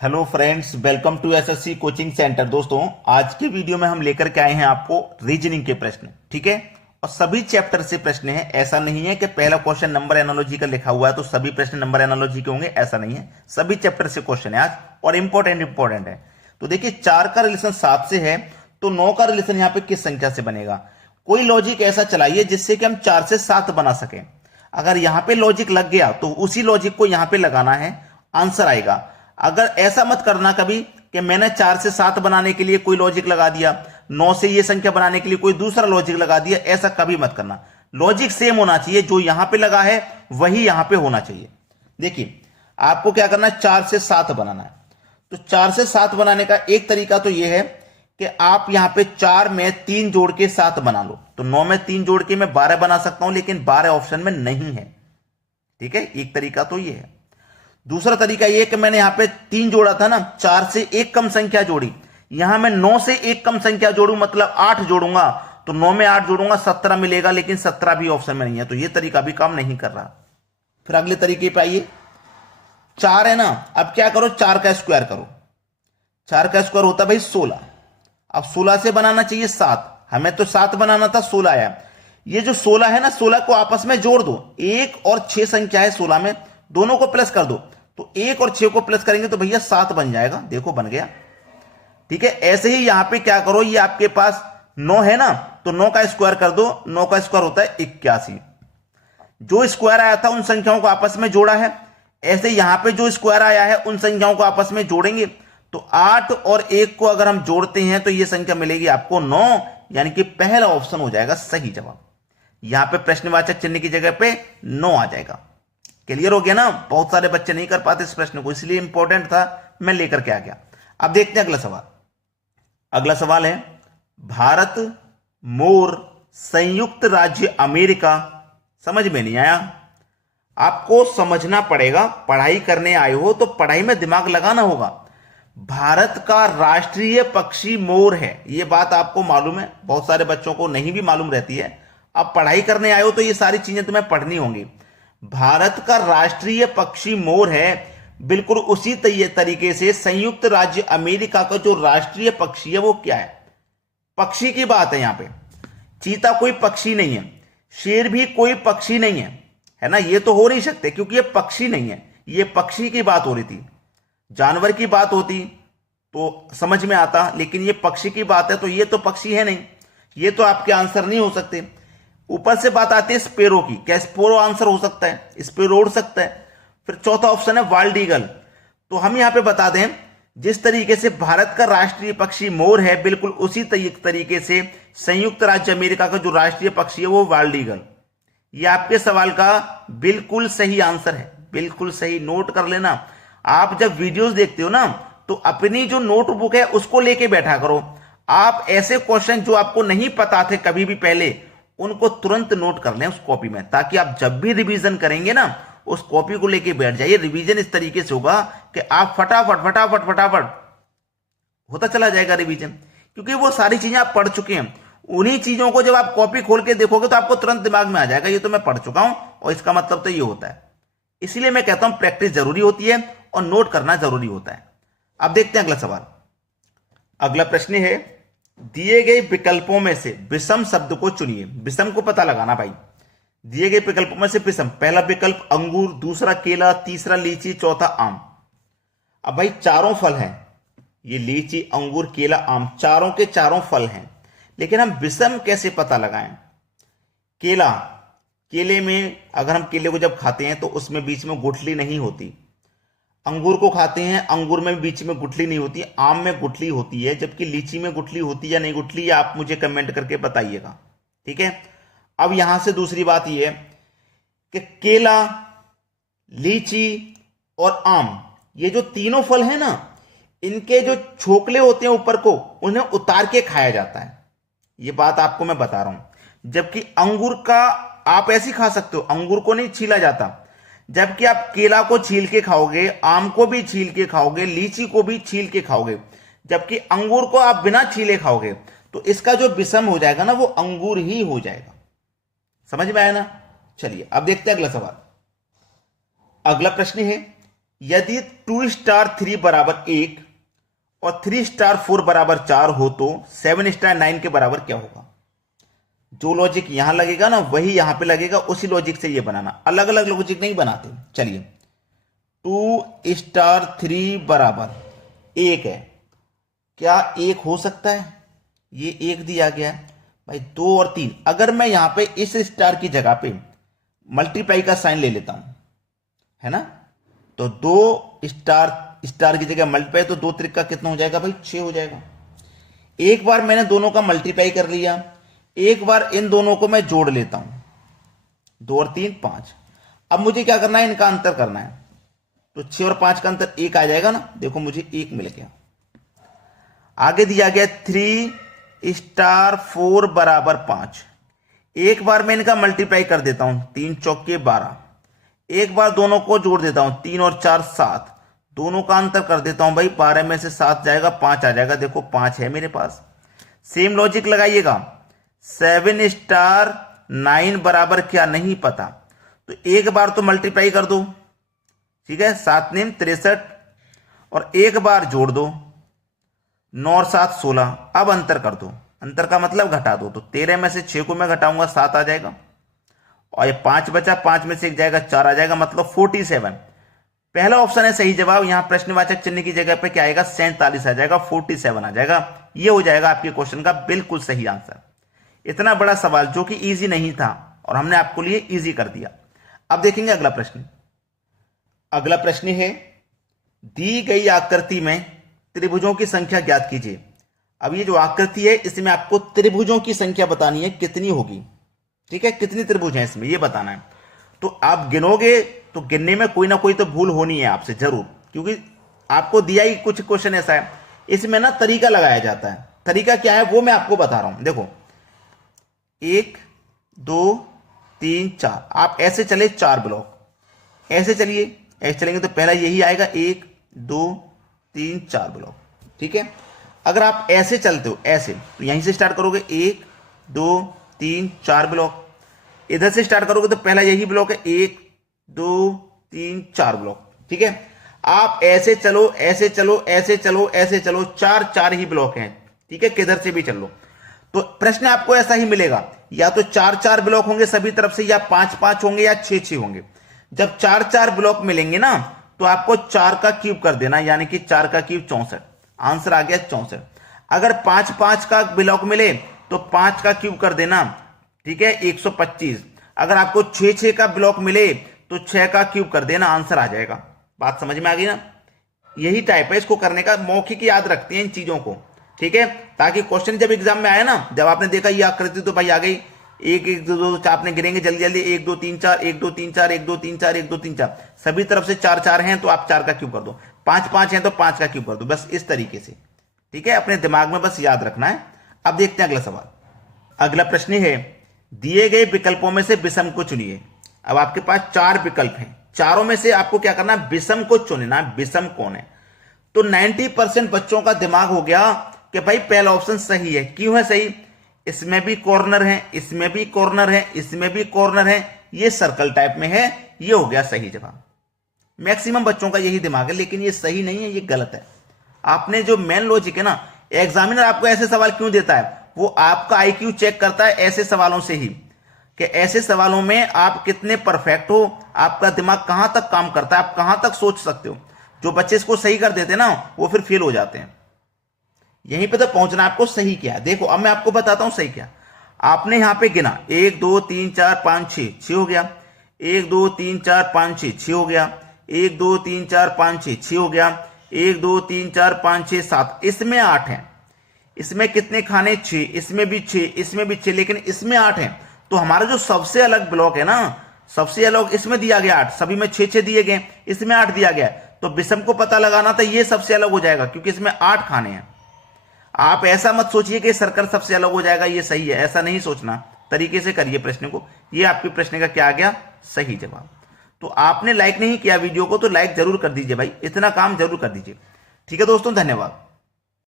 Hello friends, welcome to SSC coaching centre. दोस्तों, आज के वीडियो में हम लेकर के आए हैं आपको रीजनिंग के प्रश्न। ठीक है, और सभी चैप्टर से प्रश्न है। ऐसा नहीं है कि पहला क्वेश्चन नंबर एनालॉजी का लिखा हुआ है तो सभी प्रश्न नंबर एनालॉजी के होंगे, ऐसा नहीं है। सभी चैप्टर से क्वेश्चन है आज और इंपॉर्टेंट है। तो देखिए, 4 का रिलेशन 7 से है तो 9 का रिलेशन यहाँ पे किस संख्या से बनेगा। कोई लॉजिक ऐसा चलाइए जिससे कि हम 4 से 7 बना सकें। अगर यहां पे लॉजिक लग गया तो उसी लॉजिक को यहां पे लगाना है, आंसर आएगा। अगर ऐसा मत करना कभी कि मैंने 4 से 7 बनाने के लिए कोई लॉजिक लगा दिया, 9 से ये संख्या बनाने के लिए कोई दूसरा लॉजिक लगा दिया, ऐसा कभी मत करना। लॉजिक सेम होना चाहिए, जो यहां पे लगा है वही यहां पे होना चाहिए। देखिए, आपको क्या करना है, 4 से 7 बनाना है। तो 4 से 7 बनाने का एक तरीका तो यह है कि आप यहां पे 4 में 3 जोड़ के 7 बना लो। तो 9 में 3 जोड़ के मैं 12 बना सकता हूं, लेकिन 12 ऑप्शन में नहीं है। ठीक है, एक तरीका तो यह है। दूसरा तरीका यह कि मैंने यहां पे 3 जोड़ा था ना, 4 से एक कम संख्या जोड़ी। यहां मैं 9 से एक कम संख्या जोड़ू, मतलब 8 जोड़ूंगा। तो 9 में 8 जोड़ूंगा, 17 मिलेगा, लेकिन 17 भी ऑप्शन में नहीं है। तो यह तरीका भी काम नहीं कर रहा। फिर अगले तरीके पे आइए। 4 है ना, अब क्या करो, 4 का स्क्वायर करो। 4 का स्क्वायर होता है भाई 16। अब 16 से बनाना चाहिए 7, हमें तो 7 बनाना था, 16 आया। ये जो 16 है ना, 16 को आपस में जोड़ दो। 1 और 6 संख्या है 16 में, दोनों को प्लस कर दो। तो 1 और 6 को प्लस करेंगे तो भैया 7 बन जाएगा। देखो, बन गया। ठीक है, ऐसे ही यहां पे क्या करो, ये आपके पास 9 है ना, तो 9 का स्क्वायर कर दो। 9 का स्क्वायर होता है 81। जो स्क्वायर आया था उन संख्याओं को आपस में जोड़ा है। ऐसे यहां पे जो स्क्वायर आया है उन संख्याओं को आपस में जोड़ेंगे। तो 8 और 1 को अगर हम जोड़ते हैं तो यह संख्या मिलेगी आपको 9, यानी कि पहला ऑप्शन हो जाएगा सही जवाब। यहां पे प्रश्नवाचक चिन्ह की जगह पे 9 आ जाएगा। क्लियर हो गया ना। बहुत सारे बच्चे नहीं कर पाते इस प्रश्न को, इसलिए इंपॉर्टेंट था, मैं लेकर के आ गया। अब देखते हैं अगला सवाल। अगला सवाल है, भारत, मोर, संयुक्त राज्य अमेरिका। समझ में नहीं आया? आपको समझना पड़ेगा। पढ़ाई करने आए हो तो पढ़ाई में दिमाग लगाना होगा। भारत का राष्ट्रीय पक्षी मोर है, यह बात आपको मालूम है, बहुत सारे बच्चों को नहीं भी मालूम रहती है। अब पढ़ाई करने आए हो तो ये सारी चीजें तुम्हें पढ़नी होंगी। भारत का राष्ट्रीय पक्षी मोर है। बिल्कुल उसी तरीके से संयुक्त राज्य अमेरिका का जो राष्ट्रीय पक्षी है वो क्या है? पक्षी की बात है यहां पे। चीता कोई पक्षी नहीं है, शेर भी कोई पक्षी नहीं है ना। ये तो हो नहीं सकते क्योंकि ये पक्षी नहीं है। ये पक्षी की बात हो रही थी। जानवर की बात होती तो समझ में आता, लेकिन ये पक्षी की बात है तो ये तो पक्षी है नहीं। ये तो आपके आंसर नहीं हो सकते। ऊपर से बात आती है स्पेरो की। क्या स्पेरो आंसर हो सकता है? स्पेरो उड़ सकता है। फिर चौथा ऑप्शन है वाल्ड ईगल। तो हम यहां पे बता दें, जिस तरीके से भारत का राष्ट्रीय पक्षी मोर है, बिल्कुल उसी तरीके से संयुक्त राज्य अमेरिका का जो राष्ट्रीय पक्षी है वो वाल्ड ईगल। ये आपके सवाल का बिल्कुल सही आंसर है, बिल्कुल सही। नोट कर लेना। आप जब वीडियोस देखते हो ना तो अपनी जो नोटबुक है उसको लेके बैठा करो। आप ऐसे क्वेश्चन जो आपको नहीं पता थे कभी भी पहले, उनको तुरंत नोट कर लें उस कॉपी में, ताकि आप जब भी रिवीजन करेंगे ना उस कॉपी को लेके बैठ जाइए। रिवीजन इस तरीके से होगा कि आप फटाफट फटाफट फटाफट होता चला जाएगा रिवीजन, क्योंकि वो सारी चीजें आप पढ़ चुके हैं। उन्हीं चीजों को जब आप कॉपी खोल के देखोगे तो आपको तुरंत दिमाग में आ जाएगा, ये तो मैं पढ़ चुका हूं और इसका मतलब तो ये होता है। इसलिए मैं कहता हूं प्रैक्टिस जरूरी होती है और नोट करना जरूरी होता है। अब देखते हैं अगला सवाल। अगला प्रश्न है, दिए गए विकल्पों में से विषम शब्द को चुनिए। विषम को पता लगाना भाई। दिए गए विकल्पों में से विषम, पहला विकल्प अंगूर, दूसरा केला, तीसरा लीची, चौथा आम। अब भाई चारों फल हैं, ये लीची, अंगूर, केला, आम, चारों के चारों फल हैं, लेकिन हम विषम कैसे पता लगाएं? केला, केले में अगर हम केले को जब खाते हैं तो उसमें बीच में गुठली नहीं होती। अंगूर को खाते हैं, अंगूर में बीच में गुठली नहीं होती। आम में गुठली होती है, जबकि लीची में गुठली होती है या नहीं गुठली, या आप मुझे कमेंट करके बताइएगा। ठीक है। अब यहां से दूसरी बात यह है कि केला, लीची और आम, ये जो तीनों फल हैं ना, इनके जो छोकले होते हैं ऊपर को, उन्हें उतार के खाया जाता है। ये बात आपको मैं बता रहा हूं। जबकि अंगूर का आप ऐसे खा सकते हो, अंगूर को नहीं छीला जाता। जबकि आप केला को छील के खाओगे, आम को भी छील के खाओगे, लीची को भी छील के खाओगे, जबकि अंगूर को आप बिना छीले खाओगे। तो इसका जो विषम हो जाएगा ना वो अंगूर ही हो जाएगा। समझ में आया ना? चलिए अब देखते हैं अगला सवाल। अगला प्रश्न है, यदि 2 स्टार 3 बराबर 1 और 3 स्टार 4 बराबर 4 हो तो 7 स्टार 9 के बराबर क्या होगा। जो लॉजिक यहां लगेगा ना वही यहां पे लगेगा, उसी लॉजिक से ये बनाना, अलग अलग लॉजिक नहीं बनाते। चलिए 2 स्टार 3 बराबर 1 है, क्या 1 हो सकता है, ये 1 दिया गया है भाई। 2 और 3, अगर मैं यहां पे इस स्टार की जगह पे मल्टीप्लाई का साइन ले लेता हूं, है ना, तो 2 स्टार की जगह मल्टीप्लाई, तो 2 त्रिक का कितना हो जाएगा भाई, 6 हो जाएगा। एक बार मैंने दोनों का मल्टीप्लाई कर लिया, एक बार इन दोनों को मैं जोड़ लेता हूं, 2 और 3 5। अब मुझे क्या करना है, इनका अंतर करना है, तो 6 और 5 का अंतर 1 आ जाएगा ना, देखो मुझे 1 मिल गया। आगे दिया गया 3 स्टार 4 बराबर 5। एक बार मैं इनका मल्टीप्लाई कर देता हूं, 3 चौके 12। एक बार दोनों को जोड़ देता हूं, 3 और 4 7। दोनों का अंतर कर देता हूं भाई, 12 में से 7 जाएगा, 5 आ जाएगा, देखो 5 है मेरे पास। सेम लॉजिक लगाइएगा, 7 स्टार 9 बराबर क्या नहीं पता, तो एक बार तो मल्टीप्लाई कर दो, ठीक है, 7 9 63, और एक बार जोड़ दो, 9 और 7 16। अब अंतर कर दो, अंतर का मतलब घटा दो, तो 13 में से 6 को मैं घटाऊंगा 7 आ जाएगा, और ये 5 बचा, 5 में से 1 जाएगा 4 आ जाएगा, मतलब 47। पहला ऑप्शन है सही जवाब। यहां प्रश्नवाचक चिन्ह की जगह पे क्या आएगा, 47 आ जाएगा, 47 आ जाएगा। ये हो जाएगा आपके क्वेश्चन का बिल्कुल सही आंसर। इतना बड़ा सवाल जो कि इजी नहीं था और हमने आपको लिए इजी कर दिया। अब देखेंगे अगला प्रश्न। अगला प्रश्न है, दी गई आकृति में त्रिभुजों की संख्या ज्ञात कीजिए। अब ये जो आकृति है इसमें आपको त्रिभुजों की संख्या बतानी है, कितनी होगी, ठीक है, कितनी त्रिभुज है इसमें ये बताना है। तो आप गिनोगे तो गिनने में कोई ना कोई तो भूल होनी है आपसे जरूर, क्योंकि आपको दिया ही कुछ क्वेश्चन ऐसा है, इसमें ना तरीका लगाया जाता है। तरीका क्या है वो मैं आपको बता रहा हूं। देखो 1 2 3 4, आप ऐसे चले 4 ब्लॉक, ऐसे चलिए, ऐसे चलेंगे तो पहला यही आएगा, 1 2 3 4 ब्लॉक, ठीक है। अगर आप ऐसे चलते हो ऐसे, तो यहीं से स्टार्ट करोगे, 1 2 3 4 ब्लॉक। इधर से स्टार्ट करोगे तो पहला यही ब्लॉक है, 1 2 3 4 ब्लॉक, ठीक है। आप ऐसे चलो ऐसे चलो ऐसे चलो ऐसे चलो, 4 ही ब्लॉक हैं, ठीक है, किधर से भी चल लो। तो प्रश्न आपको ऐसा ही मिलेगा, या तो 4 ब्लॉक होंगे सभी तरफ से, या 5 होंगे, या 6 होंगे। जब 4 ब्लॉक मिलेंगे ना, तो आपको 4 का क्यूब कर देना, यानी कि 4 का क्यूब 64। आंसर आ गया 64। अगर 5 का ब्लॉक मिले तो 5 का क्यूब कर देना, ठीक है, 125। अगर आपको 6 का ब्लॉक मिले तो 6 का क्यूब कर देना, आंसर आ जाएगा। बात समझ में आ गई ना। यही टाइप है इसको करने का, मौखिक याद रखते हैं इन चीजों को, ठीक है, ताकि क्वेश्चन जब एग्जाम में आया ना, जब आपने देखा ये आकृति तो भाई आ गई, 1 1 2 2 आपने गिनेंगे जल्दी जल्दी, 1 2 3 4 1 2 3 4 1 2 3 4 1 2 3 4, सभी तरफ से 4 हैं तो आप 4 का क्यूब कर दो, 5 हैं तो 5 का क्यूब कर दो, बस इस तरीके से, ठीक है, अपने दिमाग में बस याद रखना है। अब देखते हैं अगला सवाल। अगला प्रश्न है, दिए गए विकल्पों में से विषम को चुनिए। अब आपके पास 4 विकल्प हैं, चारों में से आपको क्या करना है, विषम को चुनना है। विषम कौन है, तो 90% बच्चों का दिमाग हो गया कि भाई पहला ऑप्शन सही है। क्यों है सही, इसमें भी कॉर्नर है, इसमें भी कॉर्नर है, इसमें भी कॉर्नर है, ये सर्कल टाइप में है, ये हो गया सही जवाब। मैक्सिमम बच्चों का यही दिमाग है, लेकिन ये सही नहीं है, ये गलत है। आपने जो मेन लॉजिक है ना, एग्जामिनर आपको ऐसे सवाल क्यों देता है, वो आपका आईक्यू चेक करता है ऐसे सवालों से ही, कि ऐसे सवालों में आप कितने परफेक्ट हो, आपका दिमाग कहां तक काम करता है, आप कहां तक सोच सकते हो। जो बच्चे इसको सही कर देते हैं ना, वो फिर फेल हो जाते हैं। यहीं पे तो पहुंचना आपको सही क्या है। देखो अब मैं आपको बताता हूं सही क्या। आपने यहां पे गिना 1 2 3 4 5 6 हो गया, 1 2 3 4 5 6 हो गया, 1 2 3 4 5 6 हो गया, 1 2 3 4 5 6 7, इसमें 8 है। इसमें कितने खाने, 6, इसमें भी 6, इसमें भी 6, लेकिन इसमें 8 है। तो हमारा जो सबसे अलग ब्लॉक है ना, सबसे अलग इसमें दिया गया 8, सभी में 6 दिए गए, इसमें 8 दिया गया, तो विषम को पता लगाना था, ये सबसे अलग हो जाएगा क्योंकि इसमें 8 खाने हैं। आप ऐसा मत सोचिए कि सर्कल सबसे अलग हो जाएगा, ये सही है, ऐसा नहीं सोचना, तरीके से करिए प्रश्न को। ये आपके प्रश्न का क्या आ गया, सही जवाब। तो आपने लाइक नहीं किया वीडियो को, तो लाइक जरूर कर दीजिए भाई, इतना काम जरूर कर दीजिए। ठीक है दोस्तों, धन्यवाद।